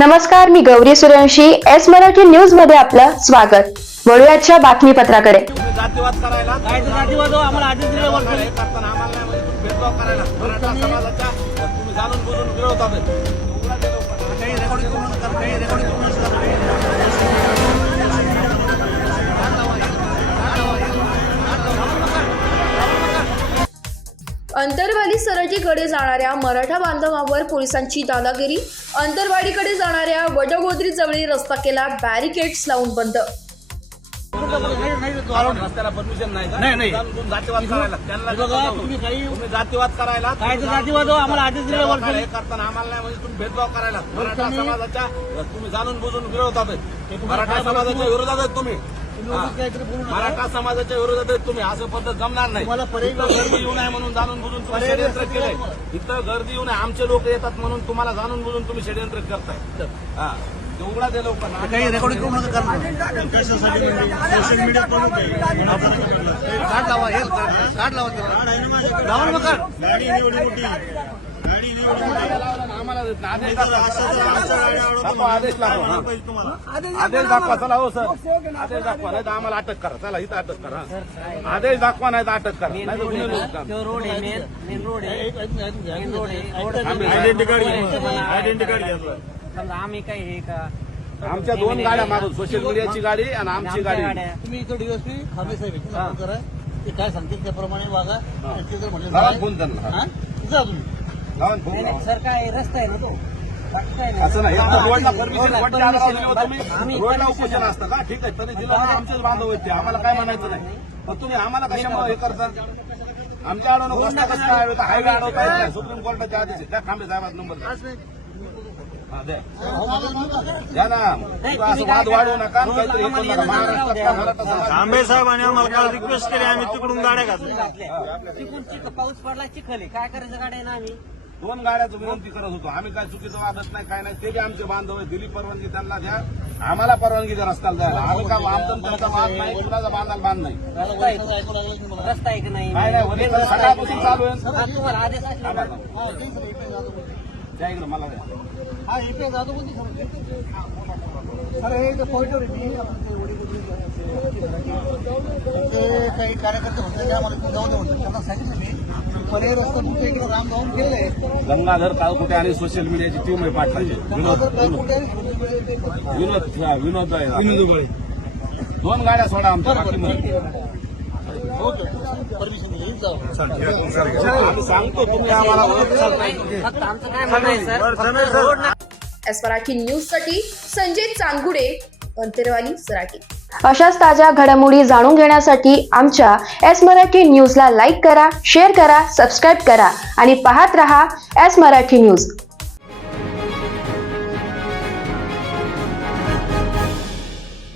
नमस्कार, मी Gauri Suryavanshi. S Marathi news मध्ये आपलं स्वागत. वळूयाच्या बातमीपत्राकडे. जातीवाद करायला काय जातीवाद आम्हाला आधीच दिले वर्ष करताना आम्हाला नाही म्हणजे भेदभाव करायला मराठा समाजाच्या तुम्ही जाणून बुजून विरोधात काही रेकॉर्डिंग करून काही रेकॉर्डिंग करून अंतरवाली सरटीकडे जाणाऱ्या मराठा बांधवांवर पोलिसांची दादागिरी. अंतरवाडीकडे जाणाऱ्या वडगोद्री जवळील रस्ता केला बॅरिकेड्स लावून बंद. रस्त्याला परमिशन नाही जातीवाद करायला त्यांना तुम्ही जातीवाद करायला काय जातीवाद आम्हाला आधीच दिले वर्ष करताना आम्हाला नाही म्हणजे तुम्ही भेदभाव करायला मराठा समाजाच्या तुम्ही जाणून बुजून विरोधात मराठा समाजाच्या विरोधात आहेत तुम्ही मराठा समाजाच्या विरोधात आहेत तुम्ही. असं पद्धत जमणार नाही. गर्दी येऊ नये म्हणून जाणून बुजून तुम्ही षडयंत्र केलंय. इथं गर्दी येऊ नये आमचे लोक येतात म्हणून तुम्हाला जाणून बुजून तुम्ही षडयंत्र करताय. उघडा दे लवकर. काही रेकॉर्डिंग करून सोशल मीडिया कार्ड लावा कार्ड लावा आम्हाला आदेश दाखवा. चला हो सर, आदेश दाखवा नाही तर आम्हाला अटक करा. चला इथं अटक करा. आदेश दाखवा नाही तर अटक करा. नाही तर आयडेंटिटी कार्ड घ्या. आम्ही काय हे का आमच्या दोन गाड्या मागून सोशल मीडियाची गाडी आणि आमची गाडी. तुम्ही इथं डीएसपी खांबे साहेब करा, ते काय सांगतील त्याप्रमाणे वागा. फोन त्यांना जा तुम्ही सर काय रस्ता आहे ना तो असं नाही. रोडला परमिशन रोडला उपोषण असतं का? ठीक आहे, तरी दिलं ना आमचेच बांधव आहेत ते. आम्हाला काय म्हणायचं नाही. पण तुम्ही आम्हाला कशामुळे हे करता? आमच्या अडवणूक रस्ता कसं काय हायवे अडवता येत नाही. सुप्रीम कोर्टाचे आदेश आहे. त्या खांबे साहेबात नंबर द्या ना. असं वाद वाढवू नका. काहीतरी हे करू नका. महाराष्ट्रात खांबे साहेबांनी आम्हाला काल रिक्वेस्ट केली, आम्ही तिकडून गाड्या घातल्या. पाऊस पडला चिखल काय करायचं गाड्या ना आम्ही दोन गाड्याचं विनंती करत होतो. आम्ही काय चुकीचं वागत नाही, काय नाही. ते बी आमचे बांधव आहे. दिली परवानगी त्यांना द्या. आम्हाला परवानगी द्या रस्त्याला जायला. आम्ही काय आमचा तुमचा बांध नाही, कुणाचा बांधायला बांध नाही. रस्ता आहे की नाही काय नाही वरील सकाळपासून चालू आहे. तुम्हाला आदेश असला त्या इकडे मला द्या. हा इथे जातो कोणती अरे हे पॉइंटर काही कार्यकर्ते होते ते आम्हाला जाऊ दे म्हणतात. त्यांना सांगितलं मी पर्याय रस्ता तुमच्या इकडे राम जाऊन केलेला आहे. गंगाधर काळकुटे आणि सोशल मीडियाची टीम आहे पाठवायची. विनोद दोन गाड्या सोडा आमच्या परमिशन घेऊन जाऊ. सांगतो तुम्ही आम्हाला फक्त आमचं काय म्हणायचं एस मराठी न्यूज साठी संजय चांगुडे, अंतरवाली सराटी. अशाच ताज्या घडामोडी जाणून घेण्यासाठी आमच्या एस मराठी न्यूजला लाईक करा, शेअर करा, सबस्क्राईब करा आणि पाहत रहा एस मराठी न्यूज.